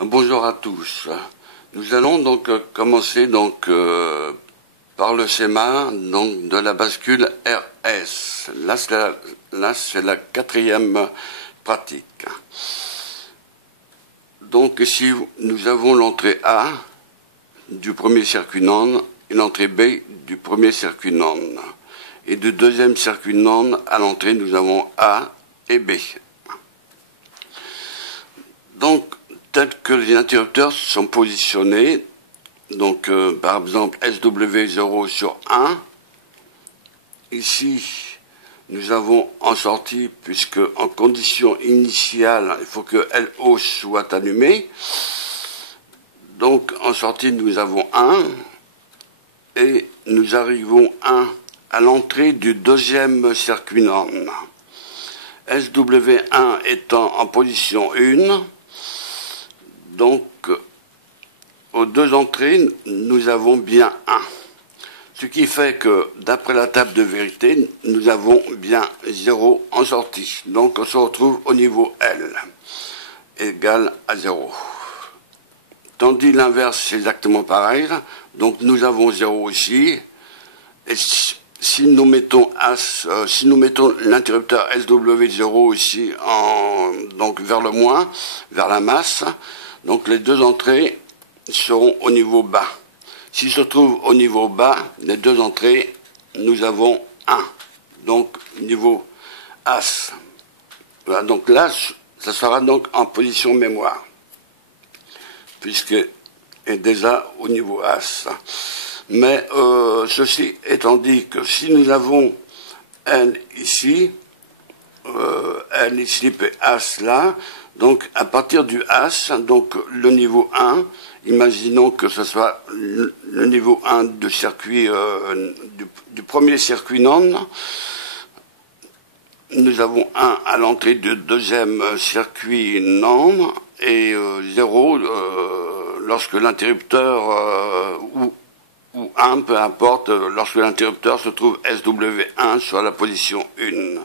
Bonjour à tous. Nous allons donc commencer par le schéma de la bascule RS. Là c'est la quatrième pratique. Donc ici nous avons l'entrée A du premier circuit NAND et l'entrée B du premier circuit NAND. Et du deuxième circuit NAND à l'entrée nous avons A et B. Donc tel que les interrupteurs sont positionnés, donc par exemple SW0 sur 1, ici nous avons en sortie, puisque en condition initiale, il faut que LO soit allumé, donc en sortie nous avons 1, et nous arrivons 1 à l'entrée du deuxième circuit NAND. SW1 étant en position 1, donc, aux deux entrées, nous avons bien 1. Ce qui fait que, d'après la table de vérité, nous avons bien 0 en sortie. Donc, on se retrouve au niveau L, égal à 0. Tandis l'inverse, c'est exactement pareil. Donc, nous avons 0 ici. Et si nous mettons l'interrupteur SW0 ici, donc vers le moins, vers la masse, donc les deux entrées seront au niveau bas. S'il se trouve au niveau bas, les deux entrées, nous avons 1. Donc niveau As. Voilà, donc là, ça sera donc en position mémoire. Puisque est déjà au niveau As. Mais ceci étant dit que si nous avons L ici, puis As là, donc à partir du As, donc le niveau 1, imaginons que ce soit le niveau 1 du circuit, du premier circuit NAND, nous avons 1 à l'entrée du deuxième circuit NAND et 0 lorsque l'interrupteur ou 1, peu importe, lorsque l'interrupteur se trouve SW1 sur la position 1.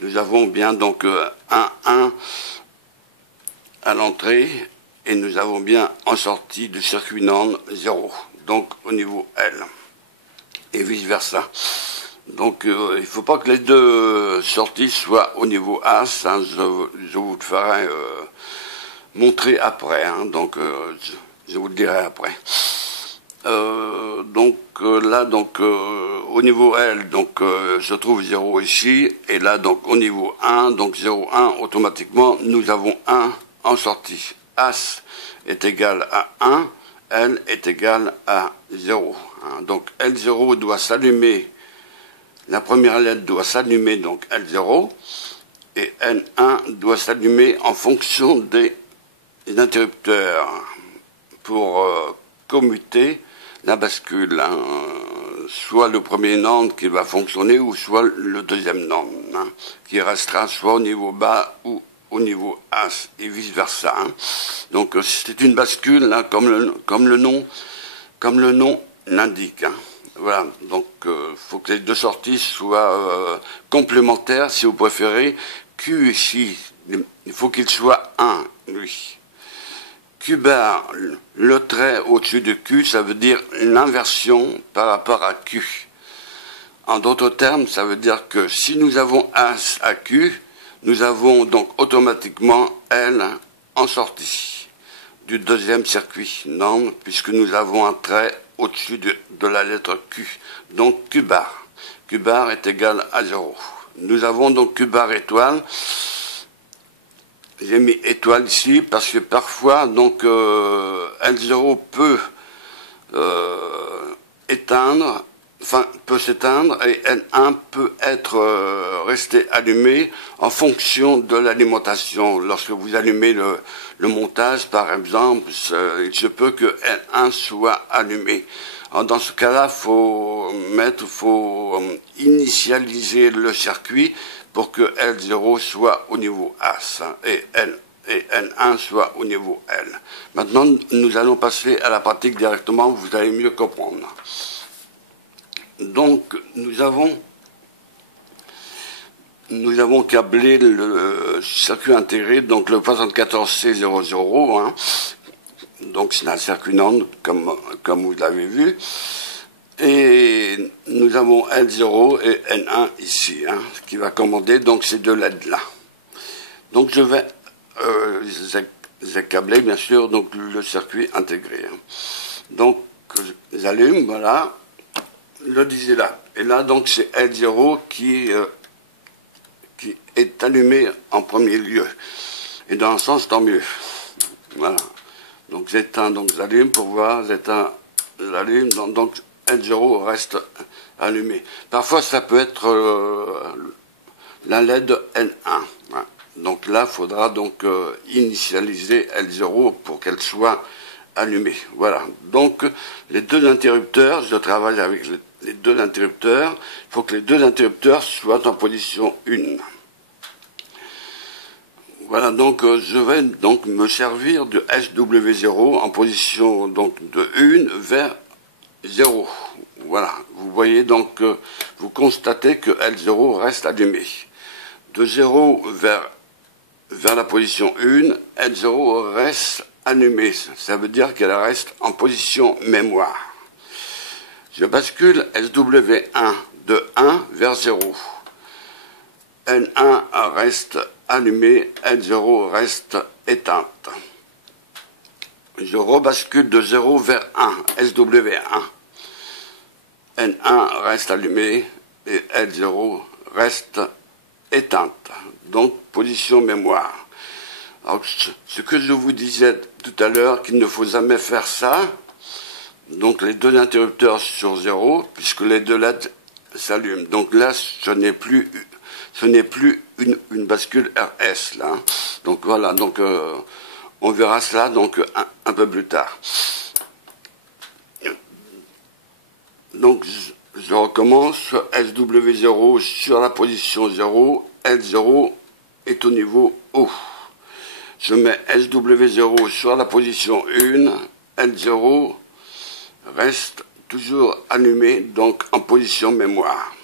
Nous avons bien donc 1 à l'entrée et nous avons bien en sortie du circuit NAND 0, donc au niveau L, et vice versa. Donc il ne faut pas que les deux sorties soient au niveau As, hein, je vous le ferai montrer après, hein, donc je vous le dirai après. Au niveau L, se trouve 0 ici, et là, donc, au niveau 1, donc 0, 1, automatiquement, nous avons 1 en sortie. As est égal à 1, L est égal à 0. Hein. Donc, L0 doit s'allumer, la première lettre doit s'allumer, donc L0, et N1 doit s'allumer en fonction des interrupteurs pour commuter la bascule, hein, soit le premier NAND qui va fonctionner ou soit le deuxième NAND, hein, qui restera soit au niveau bas ou au niveau As et vice versa. Hein. Donc c'est une bascule, hein, comme le nom l'indique. Hein. Voilà, donc faut que les deux sorties soient complémentaires, si vous préférez. Q ici, il faut qu'il soit 1, lui. Q bar, le trait au-dessus de Q, ça veut dire l'inversion par rapport à Q. En d'autres termes, ça veut dire que si nous avons As à Q, nous avons donc automatiquement L en sortie du deuxième circuit NAND, puisque nous avons un trait au-dessus de la lettre Q. Donc Q bar. Q bar est égal à 0. Nous avons donc Q bar étoile. J'ai mis étoile ici parce que parfois, donc, L0 peut peut s'éteindre et N1 peut être resté allumé en fonction de l'alimentation. Lorsque vous allumez le montage, par exemple, il se peut que N1 soit allumé. Alors, dans ce cas-là, faut initialiser le circuit pour que L0 soit au niveau As et N1 soit au niveau L. Maintenant, nous allons passer à la pratique directement, vous allez mieux comprendre. Donc, nous avons câblé le circuit intégré, donc le 74C00, hein, Donc c'est un circuit NAND comme vous l'avez vu. Et nous avons L0 et N1 ici, hein, qui va commander donc ces deux LED là. Donc je vais accabler bien sûr donc le circuit intégré. Hein. Donc j'allume, voilà, le disait là. Et là donc c'est L0 qui est allumé en premier lieu. Et dans un sens tant mieux. Voilà. Donc j'éteins, donc j'allume pour voir, j'éteins, j'allume, donc L0 reste allumé. Parfois ça peut être la LED N1. Voilà. Donc là, il faudra donc initialiser L0 pour qu'elle soit allumée. Voilà. Donc les deux interrupteurs, je travaille avec les deux interrupteurs. Il faut que les deux interrupteurs soient en position 1. Voilà, donc je vais donc me servir de SW0 en position donc de 1 vers 0. Voilà, vous voyez donc, vous constatez que L0 reste allumé. De 0 vers la position 1, L0 reste allumé. Ça veut dire qu'elle reste en position mémoire. Je bascule SW1 de 1 vers 0. N1 reste allumé, L0 reste éteinte. Je rebascule de 0 vers 1, SW1. N1 reste allumé et L0 reste éteinte. Donc, position mémoire. Alors, ce que je vous disais tout à l'heure, qu'il ne faut jamais faire ça, donc les deux interrupteurs sur 0, puisque les deux LED s'allument. Donc là, ce n'est plus une bascule RS, là. Donc voilà, donc on verra cela donc un peu plus tard. Donc je recommence, SW0 sur la position 0, L0 est au niveau haut. Je mets SW0 sur la position 1, L0 reste toujours allumé, donc en position mémoire.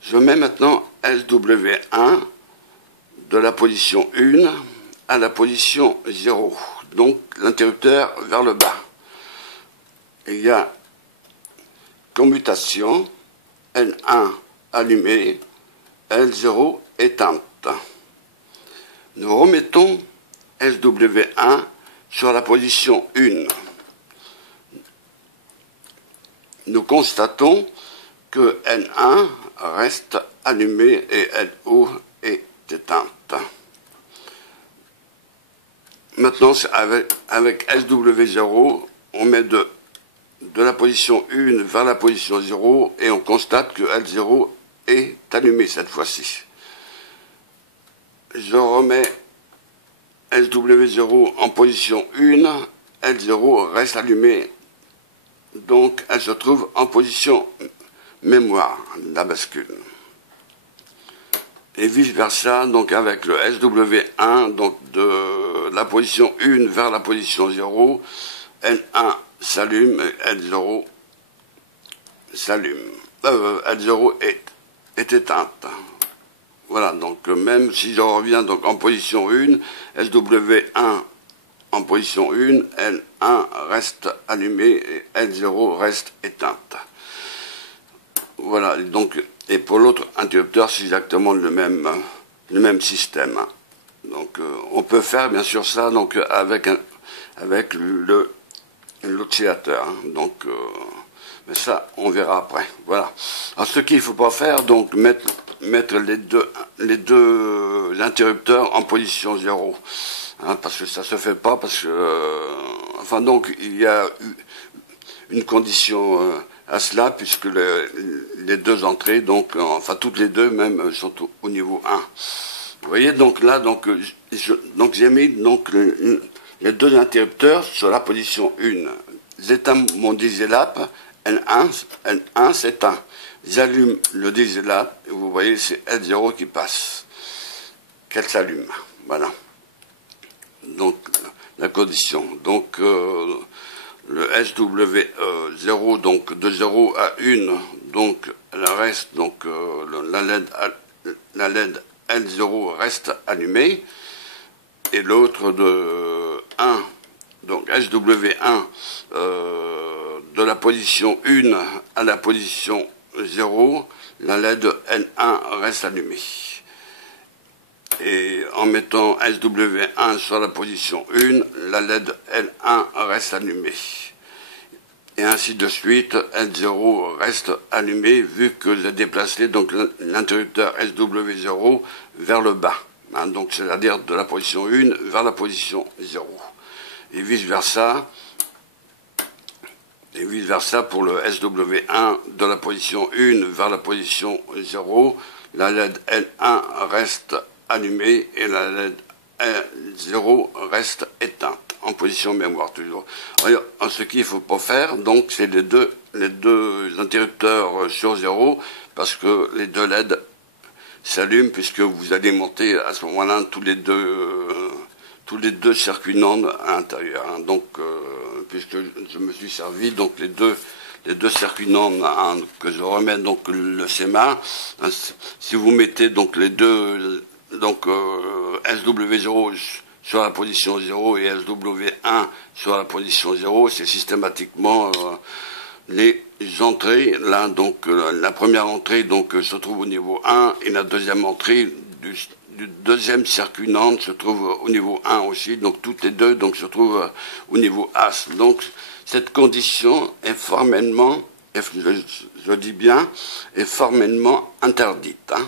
Je mets maintenant SW1 de la position 1 à la position 0, donc l'interrupteur vers le bas. Et il y a commutation, N1 allumé, L0 éteinte. Nous remettons SW1 sur la position 1. Nous constatons que N1 reste allumé et LO est éteinte. Maintenant, avec SW0, on met de la position 1 vers la position 0 et on constate que L0 est allumé cette fois-ci. Je remets SW0 en position 1, L0 reste allumé, donc elle se trouve en position mémoire, la bascule. Et vice versa, donc avec le SW1, donc de la position 1 vers la position 0, N1 s'allume et L0 s'allume. L0 est éteinte. Voilà, donc même si je reviens donc en position 1, SW1 en position 1, L1 reste allumé et L0 reste éteinte. Voilà, donc, et pour l'autre interrupteur, c'est exactement le même système. Hein. Donc, on peut faire bien sûr ça donc avec l'oscillateur. Hein. Donc, mais ça, on verra après. Voilà. Alors, ce qu'il ne faut pas faire, donc mettre les deux interrupteurs en position 0. Hein, parce que ça se fait pas, parce que enfin donc il y a une condition à cela, puisque les deux entrées, donc enfin toutes les deux même sont au niveau 1. Vous voyez, donc là, donc j'ai mis donc les deux interrupteurs sur la position 1. J'éteins mon dieselap, N1 s'éteint. J'allume le dieselap, et vous voyez, c'est L0 qui passe, qu'elle s'allume. Voilà. Donc, la condition. Donc, le SW0, donc de 0 à 1, donc elle reste, donc la LED L0 reste allumée, et l'autre de donc SW1 de la position 1 à la position 0, la LED N1 reste allumée. Et en mettant SW1 sur la position 1, la LED L1 reste allumée. Et ainsi de suite, L0 reste allumé vu que j'ai déplacé donc l'interrupteur SW0 vers le bas. Hein, donc c'est-à-dire de la position 1 vers la position 0. Et vice-versa pour le SW1 de la position 1 vers la position 0, la LED L1 reste allumée et la LED L0 reste éteinte en position mémoire toujours. Alors, ce qu'il ne faut pas faire, donc, c'est les deux interrupteurs sur 0 parce que les deux LED s'allument puisque vous allez monter à ce moment-là tous les deux circuits NAND à l'intérieur. Hein. Donc, puisque je me suis servi, donc les deux circuits NAND hein, que je remets donc le schéma, hein, si vous mettez donc les deux, donc SW0 sur la position 0 et SW1 sur la position 0, c'est systématiquement les entrées. Là, donc, la première entrée donc, se trouve au niveau 1 et la deuxième entrée du deuxième circuit NAND se trouve au niveau 1 aussi. Donc, toutes les deux donc, se trouvent au niveau AS. Donc, cette condition est formellement, je dis bien, est formellement interdite. Hein.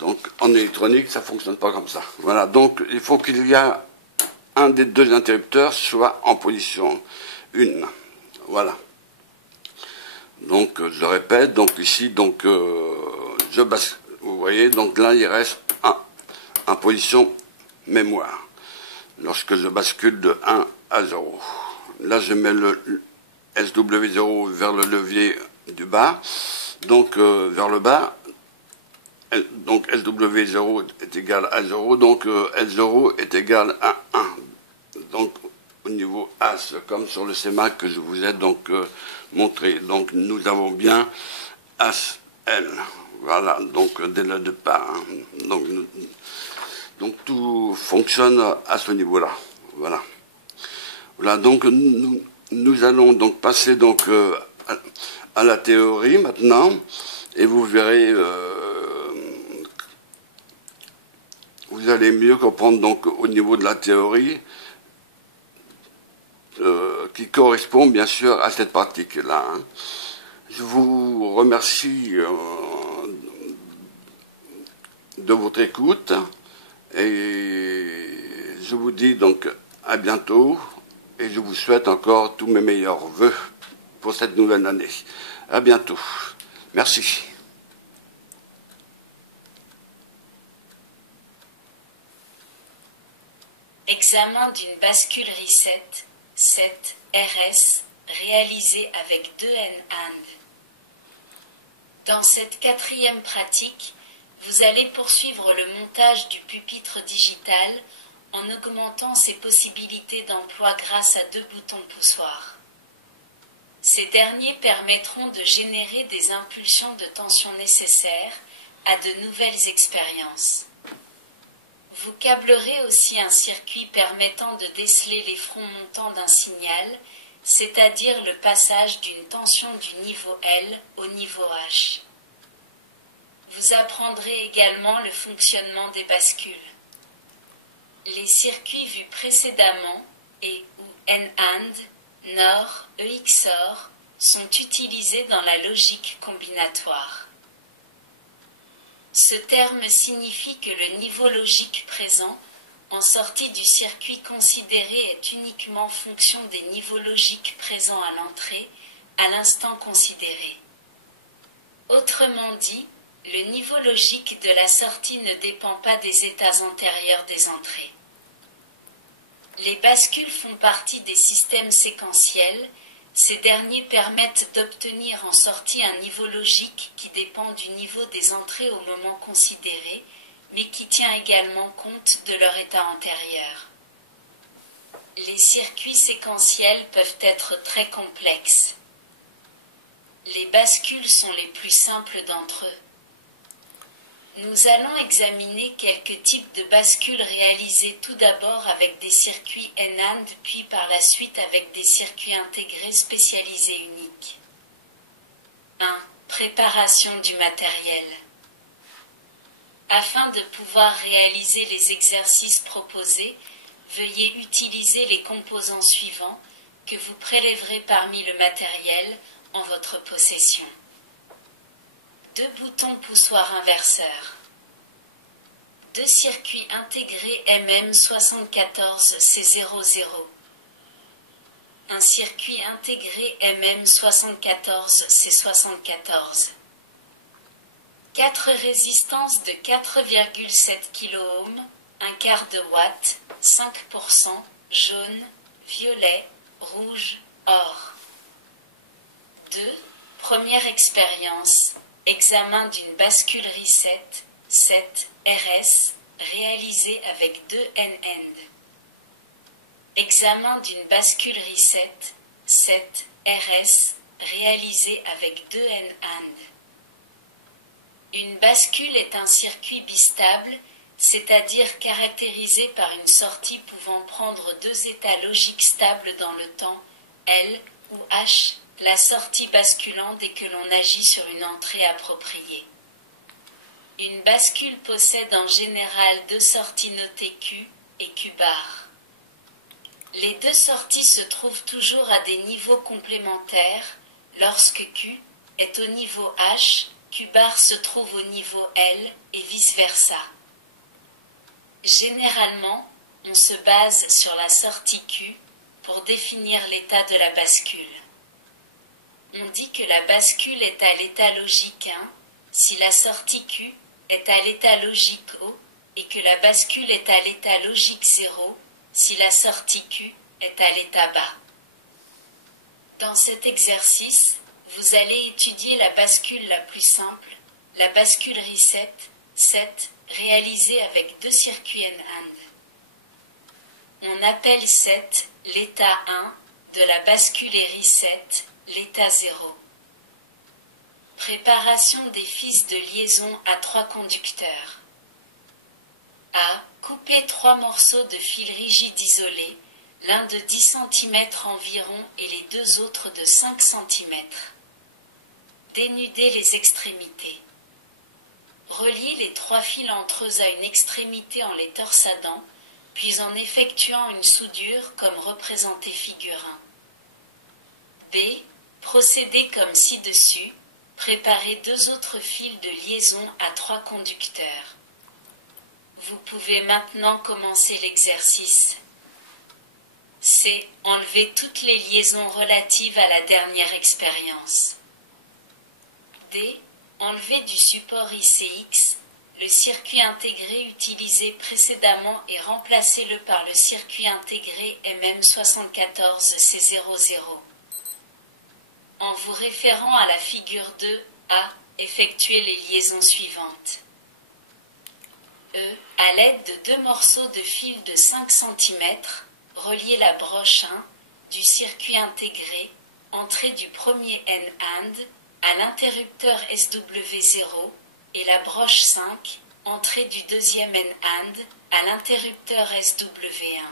Donc, en électronique, ça ne fonctionne pas comme ça. Voilà, donc, il faut qu'il y ait un des deux interrupteurs soit en position 1. Voilà. Donc, je répète, donc ici, donc, vous voyez, donc là, il reste en position mémoire. Lorsque je bascule de 1 à 0. Là, je mets le SW0 vers le levier du bas. Donc, vers le bas. Donc SW0 est égal à 0, donc L0 est égal à 1. Donc au niveau AS, comme sur le schéma que je vous ai donc montré. Donc nous avons bien AS-L. Voilà, donc dès le départ. Hein. Donc tout fonctionne à ce niveau-là. Voilà. Voilà, donc nous allons donc passer donc à la théorie maintenant, et vous verrez. Vous allez mieux comprendre donc au niveau de la théorie qui correspond bien sûr à cette pratique-là. Hein. Je vous remercie de votre écoute et je vous dis donc à bientôt et je vous souhaite encore tous mes meilleurs vœux pour cette nouvelle année. À bientôt. Merci. Examen d'une bascule reset 7 RS réalisé avec 2N-AND. Dans cette quatrième pratique, vous allez poursuivre le montage du pupitre digital en augmentant ses possibilités d'emploi grâce à 2 boutons poussoirs. Ces derniers permettront de générer des impulsions de tension nécessaires à de nouvelles expériences. Vous câblerez aussi un circuit permettant de déceler les fronts montants d'un signal, c'est-à-dire le passage d'une tension du niveau L au niveau H. Vous apprendrez également le fonctionnement des bascules. Les circuits vus précédemment et ou N-AND, NOR, EXOR sont utilisés dans la logique combinatoire. Ce terme signifie que le niveau logique présent en sortie du circuit considéré est uniquement fonction des niveaux logiques présents à l'entrée, à l'instant considéré. Autrement dit, le niveau logique de la sortie ne dépend pas des états antérieurs des entrées. Les bascules font partie des systèmes séquentiels. Ces derniers permettent d'obtenir en sortie un niveau logique qui dépend du niveau des entrées au moment considéré, mais qui tient également compte de leur état antérieur. Les circuits séquentiels peuvent être très complexes. Les bascules sont les plus simples d'entre eux. Nous allons examiner quelques types de bascules réalisés tout d'abord avec des circuits NAND puis par la suite avec des circuits intégrés spécialisés uniques. 1. Préparation du matériel. Afin de pouvoir réaliser les exercices proposés, veuillez utiliser les composants suivants que vous prélèverez parmi le matériel en votre possession. 2 boutons poussoirs inverseurs. 2 circuits intégrés MM74C00. Un circuit intégré MM74C74. 4 résistances de 4,7 kΩ, un quart de watt, 5%, jaune, violet, rouge, or. 2. Première expérience. Examen d'une bascule reset 7 RS réalisée avec 2 NAND. Examen d'une bascule reset 7 RS réalisée avec 2 NAND. Une bascule est un circuit bistable, c'est-à-dire caractérisé par une sortie pouvant prendre 2 états logiques stables dans le temps, L ou H, la sortie basculant dès que l'on agit sur une entrée appropriée. Une bascule possède en général 2 sorties notées Q et Q bar. Les 2 sorties se trouvent toujours à des niveaux complémentaires. Lorsque Q est au niveau H, Q bar se trouve au niveau L et vice-versa. Généralement, on se base sur la sortie Q pour définir l'état de la bascule. On dit que la bascule est à l'état logique 1 si la sortie Q est à l'état logique O et que la bascule est à l'état logique 0 si la sortie Q est à l'état bas. Dans cet exercice, vous allez étudier la bascule la plus simple, la bascule reset 7, réalisée avec 2 circuits NAND. On appelle 7 l'état 1 de la bascule et reset l'état 0. Préparation des fils de liaison à 3 conducteurs. A. Couper 3 morceaux de fil rigide isolés, l'un de 10 cm environ et les 2 autres de 5 cm. Dénuder les extrémités. Relier les 3 fils entre eux à une extrémité en les torsadant, puis en effectuant une soudure comme représenté figure 1. B. Procéder comme ci-dessus. Préparer 2 autres fils de liaison à 3 conducteurs. Vous pouvez maintenant commencer l'exercice. C. Enlever toutes les liaisons relatives à la dernière expérience. D. Enlever du support ICX le circuit intégré utilisé précédemment et remplacez-le par le circuit intégré MM74C00. En vous référant à la figure 2A, effectuez les liaisons suivantes. E. À l'aide de 2 morceaux de fil de 5 cm, reliez la broche 1 du circuit intégré, entrée du premier NAND, à l'interrupteur SW0 et la broche 5, entrée du deuxième NAND, à l'interrupteur SW1.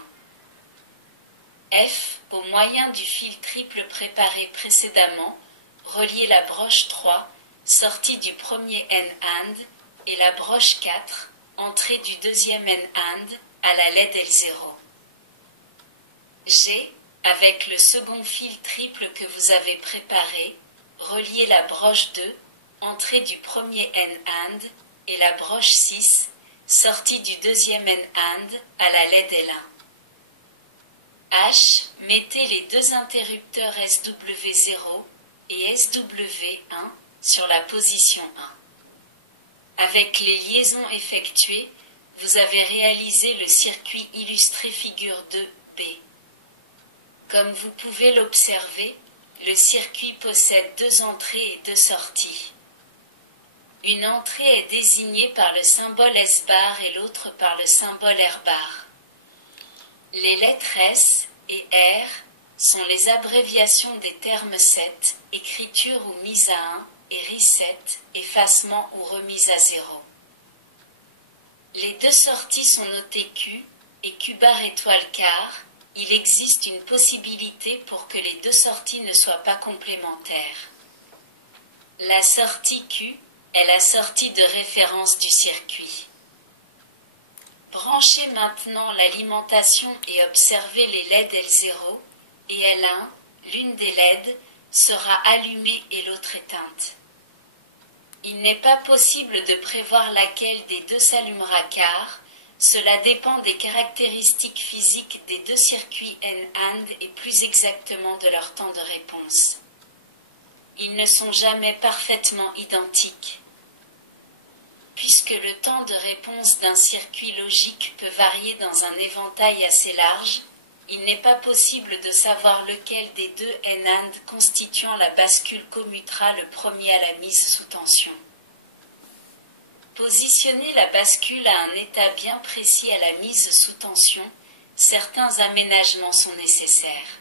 F. Au moyen du fil triple préparé précédemment, reliez la broche 3, sortie du premier NAND, et la broche 4, entrée du deuxième NAND, à la LED L0. G. Avec le second fil triple que vous avez préparé, reliez la broche 2, entrée du premier NAND, et la broche 6, sortie du deuxième NAND, à la LED L1. H. Mettez les 2 interrupteurs SW0 et SW1 sur la position 1. Avec les liaisons effectuées, vous avez réalisé le circuit illustré figure 2B. Comme vous pouvez l'observer, le circuit possède 2 entrées et 2 sorties. Une entrée est désignée par le symbole S bar et l'autre par le symbole R bar. Les lettres S et R sont les abréviations des termes set, écriture ou mise à 1, et reset, effacement ou remise à 0. Les deux sorties sont notées Q et Q bar étoile car il existe une possibilité pour que les deux sorties ne soient pas complémentaires. La sortie Q est la sortie de référence du circuit. Branchez maintenant l'alimentation et observez les LED L0 et L1, l'une des LED sera allumée et l'autre éteinte. Il n'est pas possible de prévoir laquelle des deux s'allumera car cela dépend des caractéristiques physiques des deux circuits N-AND et plus exactement de leur temps de réponse. Ils ne sont jamais parfaitement identiques. Puisque le temps de réponse d'un circuit logique peut varier dans un éventail assez large, il n'est pas possible de savoir lequel des deux N-AND constituant la bascule commutera le premier à la mise sous tension. Positionner la bascule à un état bien précis à la mise sous tension, certains aménagements sont nécessaires.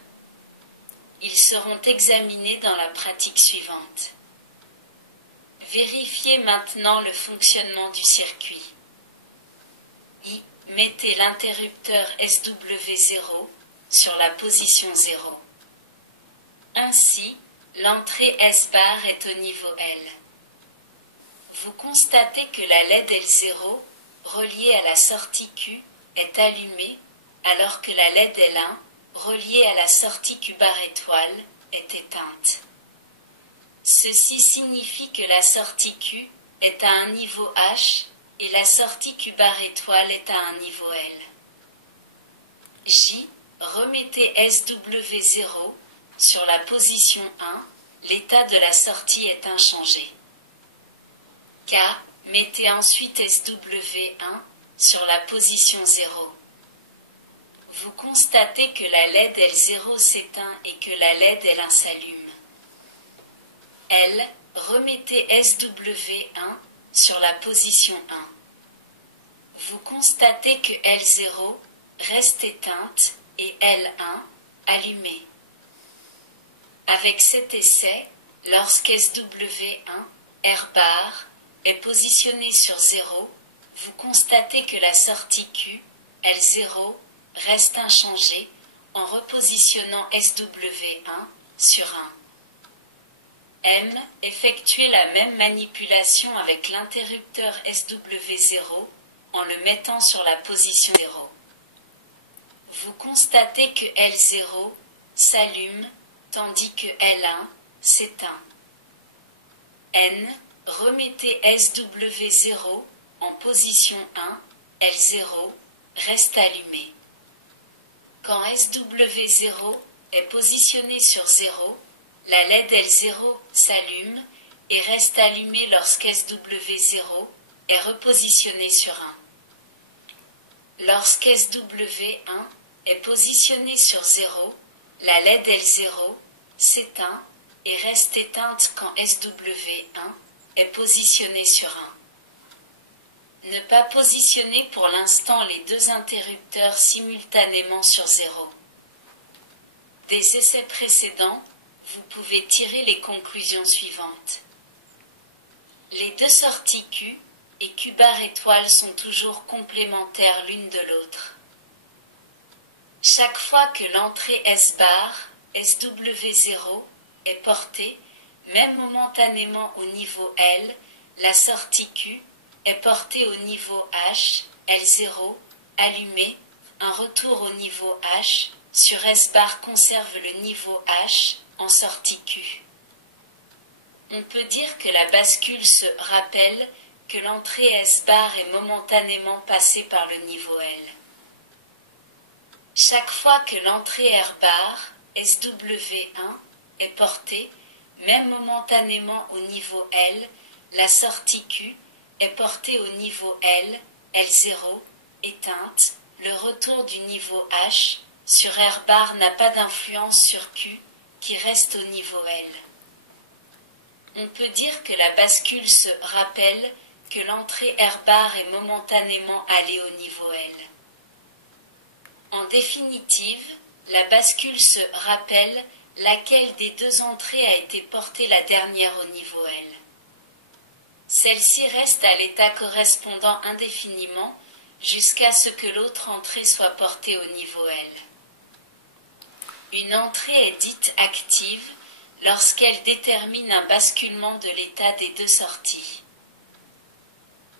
Ils seront examinés dans la pratique suivante. Vérifiez maintenant le fonctionnement du circuit. Mettez l'interrupteur SW0 sur la position 0. Ainsi, l'entrée S-bar est au niveau L. Vous constatez que la LED L0, reliée à la sortie Q, est allumée, alors que la LED L1, reliée à la sortie Q bar étoile, est éteinte. Ceci signifie que la sortie Q est à un niveau H et la sortie Q bar étoile est à un niveau L. J. Remettez SW0 sur la position 1, l'état de la sortie est inchangé. K. Mettez ensuite SW1 sur la position 0. Vous constatez que la LED L0 s'éteint et que la LED L1 s'allume. L. Remettez SW1 sur la position 1. Vous constatez que L0 reste éteinte et L1 allumée. Avec cet essai, lorsque SW1 R bar est positionné sur 0, vous constatez que la sortie Q, L0, reste inchangée en repositionnant SW1 sur 1. M. Effectuez la même manipulation avec l'interrupteur SW0 en le mettant sur la position 0. Vous constatez que L0 s'allume tandis que L1 s'éteint. N. Remettez SW0 en position 1, L0 reste allumé. Quand SW0 est positionné sur 0, la LED L0 s'allume et reste allumée lorsque SW0 est repositionné sur 1. Lorsque SW1 est positionné sur 0, la LED L0 s'éteint et reste éteinte quand SW1 est positionné sur 1. Ne pas positionner pour l'instant les deux interrupteurs simultanément sur 0. Des essais précédents, vous pouvez tirer les conclusions suivantes. Les deux sorties Q et Q bar étoile sont toujours complémentaires l'une de l'autre. Chaque fois que l'entrée S bar, SW0, est portée, même momentanément au niveau L, la sortie Q est portée au niveau H, L0, allumée, un retour au niveau H, sur S bar conserve le niveau H, en sortie Q. On peut dire que la bascule se rappelle que l'entrée S bar est momentanément passée par le niveau L. Chaque fois que l'entrée R bar, SW1, est portée, même momentanément au niveau L, la sortie Q est portée au niveau L, L0, éteinte, le retour du niveau H sur R bar n'a pas d'influence sur Q, qui reste au niveau L. On peut dire que la bascule se rappelle que l'entrée R bar est momentanément allée au niveau L. En définitive, la bascule se rappelle laquelle des deux entrées a été portée la dernière au niveau L. Celle-ci reste à l'état correspondant indéfiniment jusqu'à ce que l'autre entrée soit portée au niveau L. Une entrée est dite active lorsqu'elle détermine un basculement de l'état des deux sorties.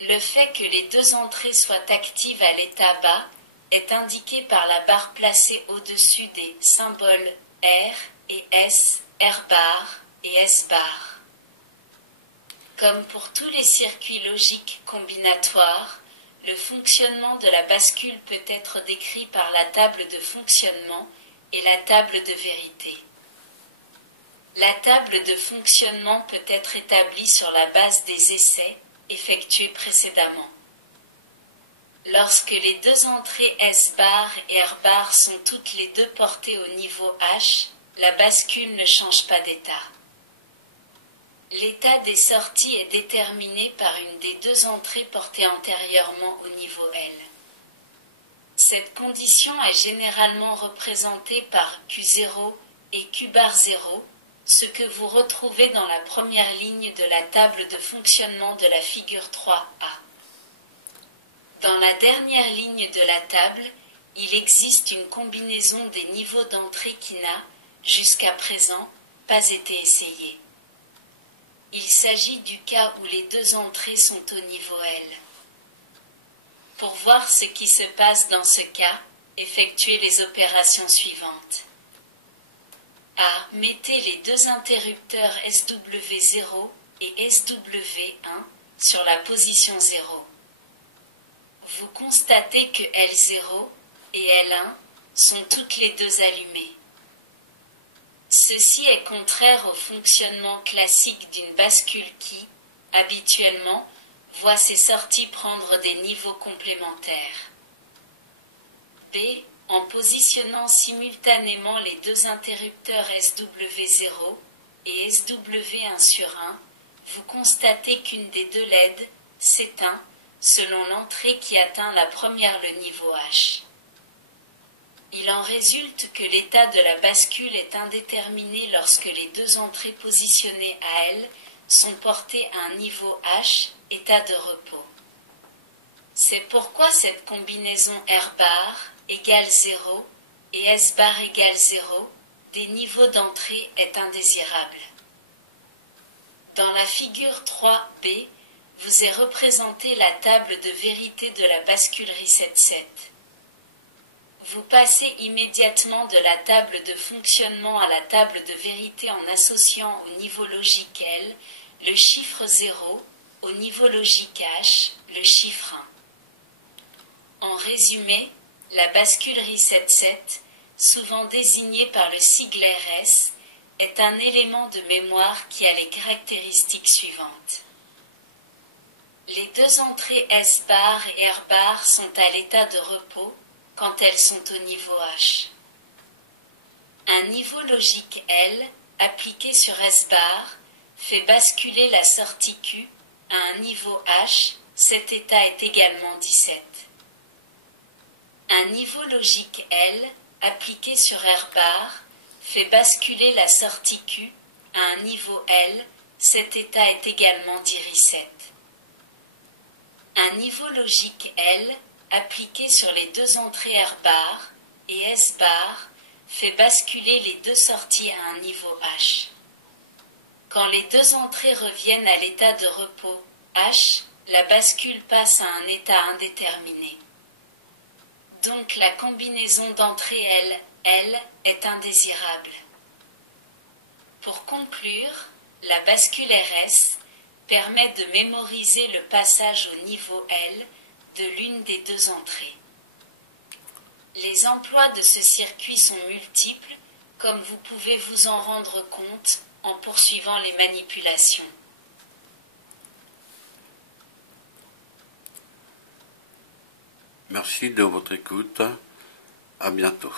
Le fait que les deux entrées soient actives à l'état bas est indiqué par la barre placée au-dessus des symboles R et S, R bar et S bar. Comme pour tous les circuits logiques combinatoires, le fonctionnement de la bascule peut être décrit par la table de fonctionnement et la table de vérité. La table de fonctionnement peut être établie sur la base des essais effectués précédemment. Lorsque les deux entrées S bar et R bar sont toutes les deux portées au niveau H, la bascule ne change pas d'état. L'état des sorties est déterminé par une des deux entrées portées antérieurement au niveau L. Cette condition est généralement représentée par Q0 et Q bar 0, ce que vous retrouvez dans la première ligne de la table de fonctionnement de la figure 3A. Dans la dernière ligne de la table, il existe une combinaison des niveaux d'entrée qui n'a, jusqu'à présent, pas été essayée. Il s'agit du cas où les deux entrées sont au niveau L. Pour voir ce qui se passe dans ce cas, effectuez les opérations suivantes. A. Mettez les deux interrupteurs SW0 et SW1 sur la position 0. Vous constatez que L0 et L1 sont toutes les deux allumées. Ceci est contraire au fonctionnement classique d'une bascule qui, habituellement, voit ses sorties prendre des niveaux complémentaires. B. En positionnant simultanément les deux interrupteurs SW0 et SW1 sur 1, vous constatez qu'une des deux LED s'éteint selon l'entrée qui atteint la première le niveau H. Il en résulte que l'état de la bascule est indéterminé lorsque les deux entrées positionnées à L sont portées à un niveau H, état de repos. C'est pourquoi cette combinaison R bar égale 0 et S bar égale 0 des niveaux d'entrée est indésirable. Dans la figure 3B, vous est représentée la table de vérité de la bascule Reset 7. Vous passez immédiatement de la table de fonctionnement à la table de vérité en associant au niveau logique L le chiffre 0, au niveau logique H le chiffre 1. En résumé, la bascule Reset 7, souvent désignée par le sigle RS, est un élément de mémoire qui a les caractéristiques suivantes. Les deux entrées S bar et R bar sont à l'état de repos quand elles sont au niveau H. Un niveau logique L, appliqué sur S bar, fait basculer la sortie Q à un niveau H, cet état est également 17. Un niveau logique L, appliqué sur R bar, fait basculer la sortie Q à un niveau L, cet état est également 17. Un niveau logique L, appliqué sur les deux entrées R bar et S bar, fait basculer les deux sorties à un niveau H. Quand les deux entrées reviennent à l'état de repos H, la bascule passe à un état indéterminé. Donc la combinaison d'entrées L est indésirable. Pour conclure, la bascule RS permet de mémoriser le passage au niveau L de l'une des deux entrées. Les emplois de ce circuit sont multiples, comme vous pouvez vous en rendre compte en poursuivant les manipulations. Merci de votre écoute. À bientôt.